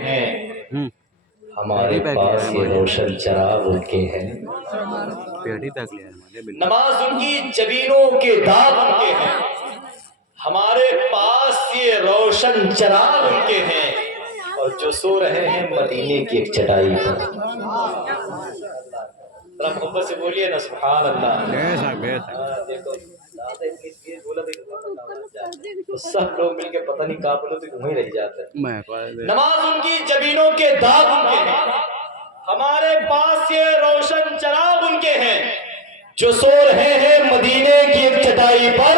ہیں ہمارے پاس یہ روشن چراغ ان کے ہیں، نماز ان کی جبینوں کے داغ ان کے ہیں، ہمارے پاس یہ روشن چراغ ان کے ہیں، اور جو سو رہے ہیں مدینے کی ایک چٹائی پر۔ ذرا محبت سے بولیے نا سبحان اللہ۔ تو سب لوگ مل کے پتہ نہیں کہاں بولو تو وہیں رہ جاتے ہیں۔ نماز ان کی جبینوں کے داغ ان کے ہیں، ہمارے پاس یہ روشن چراغ ان کے ہیں، جو سو رہے ہیں مدینے کی ایک چٹائی پر،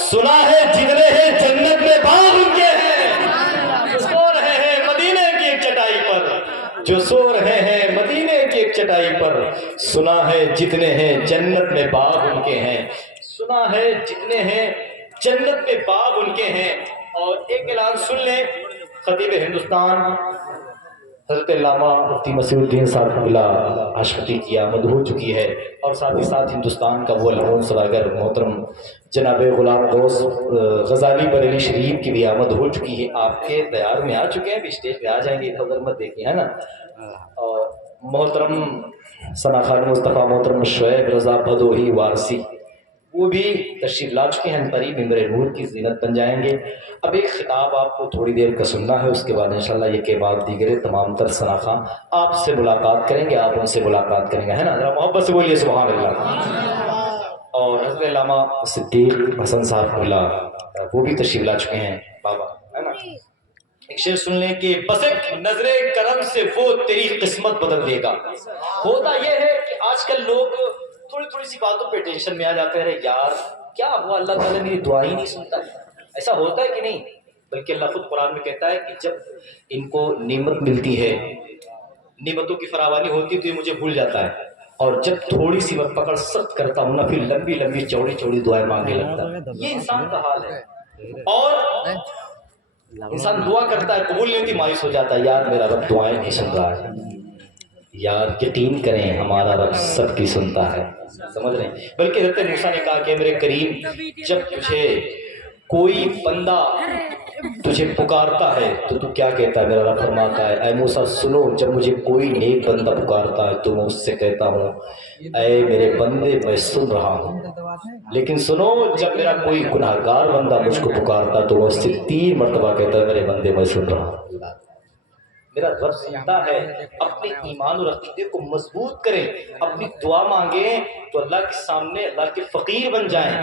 سنا ہے جتنے ہیں جنت میں باغ ان کے ہیں۔ جو سو رہے ہیں مدینے کی ایک چٹائی پر، جو سو رہے ہیں مدینے کی ایک چٹائی پر، سنا ہے جتنے ہیں جنت میں باغ ان کے ہیں۔ سنا ہے جتنے ہیں جنت میں باغ ان کے ہیں۔ اور ایک اعلان سن لیں، خطیب ہندوستان حضرت علامہ مفتی مسیح الدین صاحب قبلہ حشمتی کی آمد ہو چکی ہے، اور ساتھ ہی ساتھ ہندوستان کا وہ لمون سراگر محترم جناب غلام دوست غزالی بریلی شریف کی بھی آمد ہو چکی ہے۔ آپ کے تیار میں آ چکے ہیں، بھی اسٹیج پہ آ جائیں گے، ادھر ادھر مت دیکھیں، ہے نا۔ اور محترم ثنا خان مصطفیٰ، محترم شعیب رضا بھدوہی وارسی، وہ بھی تشریف لا چکے ہیں، قریب ممبر نور کی زینت بن جائیں گے۔ اب ایک خطاب آپ کو تھوڑی دیر کا سننا ہے، اس کے بعد انشاءاللہ یہ کے بعد دیگرے تمام تر ثنا خان آپ سے ملاقات کریں گے، آپ ان سے ملاقات کریں گے، ہے نا۔ ذرا محبت سے بولیے سبحان اللہ۔ اور حضرت علامہ صدیق حسن صاحب قبلہ وہ بھی تشریف لا چکے ہیں بابا، ہے نا۔ ایک شعر سن لیں کہ بس ایک نظر کرم سے وہ تیری قسمت بدل دے گا۔ ہوتا یہ ہے کہ آج کل لوگ تھوڑی تھوڑی سی باتوں پہ ٹینشن میں آ جاتے ہیں، یار کیا ہوا، اللہ تعالیٰ میری دعا ہی نہیں سنتا۔ ایسا ہوتا ہے کہ نہیں؟ بلکہ اللہ خود قرآن میں کہتا ہے کہ جب ان کو نعمت ملتی ہے، نعمتوں کی فراوانی ہوتی ہے تو یہ مجھے بھول جاتا ہے، اور جب تھوڑی سی میں پکڑ سخت کرتا ہوں نا، پھر لمبی لمبی چوڑی چوڑی دعائیں مانگنے لگتا ہے۔ یہ انسان کا حال ہے، اور انسان دعا کرتا ہے، قبول نہیں ہوتی، مایوس ہو جاتا ہے، یار میرا رب دعائیں نہیں سن رہا ہے۔ یار یقین کریں ہمارا رب سب کی سنتا ہے، سمجھ رہے ہیں؟ بلکہ حضرت موسیٰ نے کہا کہ میرے کریم، جب تجھے کوئی بندہ تجھے پکارتا ہے تو تو کیا کہتا ہے؟ میرا رب فرماتا ہے اے موسیٰ سنو، جب مجھے کوئی نیک بندہ پکارتا ہے تو میں اس سے کہتا ہوں اے میرے بندے میں سن رہا ہوں، لیکن سنو جب میرا کوئی گناہگار بندہ مجھ کو پکارتا تو میں اس سے 3 مرتبہ کہتا ہے میرے بندے میں سن رہا ہوں۔ میرا رب سنتا ہے۔ اپنے ایمان اور عقیدے کو مضبوط کریں، اپنی دعا مانگیں تو اللہ کے سامنے اللہ کے فقیر بن جائیں۔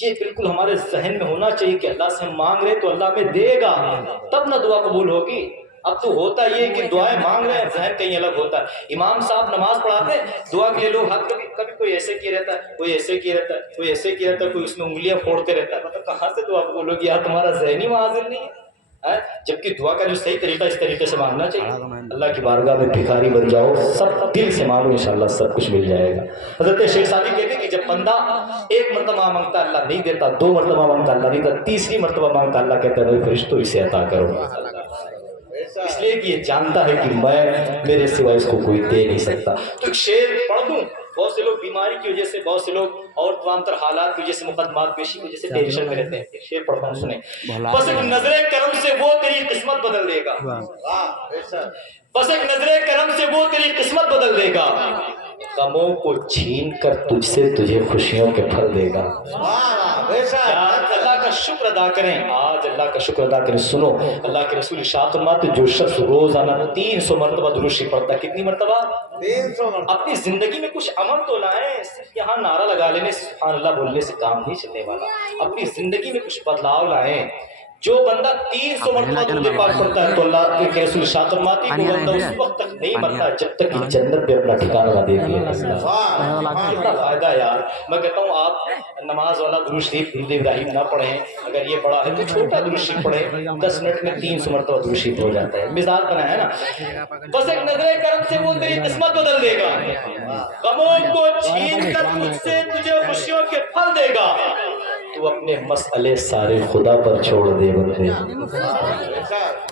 یہ بالکل ہمارے ذہن میں ہونا چاہیے کہ اللہ سے ہم مانگ رہے تو اللہ ہمیں دے گا، تب نہ دعا قبول ہوگی۔ اب تو ہوتا یہ کہ دعائیں مانگ رہے ہیں، ذہن کہیں الگ ہوتا ہے۔ امام صاحب نماز پڑھاتے ہیں، دعا کے لیے لوگ ہاتھ کبھی کوئی ایسے کیے رہتا ہے، کوئی ایسے کیے رہتا ہے، کوئی ایسے کیے رہتا ہے، کوئی اس میں انگلیاں پھوڑتے رہتا ہے، مطلب کہاں سے دعا قبول ہوگی یار، تمہارا ذہن ہی حاضر نہیں ہے۔ جبکہ دعا کا جو صحیح طریقہ اس طریقے سے مانگنا چاہیے۔ اللہ کی بارگاہ میں بھکاری بن جاؤ، سب دل سے مانگو، انشاءاللہ سب کچھ مل جائے گا۔ حضرت شیخ سعدی کہتے ہیں کہ جب بندہ 1 مرتبہ مانگتا اللہ نہیں دیتا، 2 مرتبہ مانگتا اللہ نہیں دیتا، 3ری مرتبہ مانگتا اللہ کہتا ہے فرشتوں اسے عطا کرو، اس لیے کہ یہ جانتا ہے کہ میں میرے سوا اس کو کوئی دے نہیں سکتا۔ تو ایک شعر پڑھ دوں، بہت سے لوگ بیماری کی وجہ سے، بہت سے لوگ اور تمام تر حالات کی وجہ سے، مقدمات پیشی کی وجہ سے ٹینشن میں رہتے ہیں۔ ایک شعر پڑھتا ہوں سنیں، بس ایک نظر کرم سے وہ تیری قسمت بدل دے گا، بس ایک نظر کرم سے وہ تیری قسمت بدل دے گا، غموں کو چھین کر تجھ سے تجھے خوشیوں کے پھل دے گا۔ اللہ کا شکر ادا کریں، آج اللہ کا شکر ادا کریں۔ سنو اللہ کے رسول ارشاد فرماتے جو شخص روزانہ 300 مرتبہ درود شریف پڑھتا ہے، کتنی مرتبہ؟ 300 مرتبہ۔ اپنی زندگی میں کچھ عمل تو لائیں، صرف یہاں نعرہ لگا لینے سبحان اللہ بولنے سے کام نہیں چلنے والا، اپنی زندگی میں کچھ بدلاؤ لائیں۔ جو بندہ 300 مرتبہ درود پاک پڑھتا ہے تو اللہ کے رسول ارشاد فرماتے ہیں وہ بندہ اس وقت تک نہیں مرتا جب تک کہ جنت پہ اپنا ٹھکانہ نہ دیکھ لے۔ کتنا فائدہ ہے یار۔ میں کہتا ہوں آپ نماز والا درود شریف درود ابراہیم نہ پڑھیں، اگر یہ بڑا ہے تو چھوٹا درود شریف پڑھیں، 10 منٹ میں 300 مرتبہ درود شریف ہو جاتا ہے۔ مثال بنا ہے نا، بس ایک نظر کرم سے وہ تیری قسمت بدل دے گا، غموں کو چھین کر تجھ سے تجھے خوشیوں کے پھل دے گا، تو اپنے مسئلے سارے خدا پر چھوڑ دے بندے۔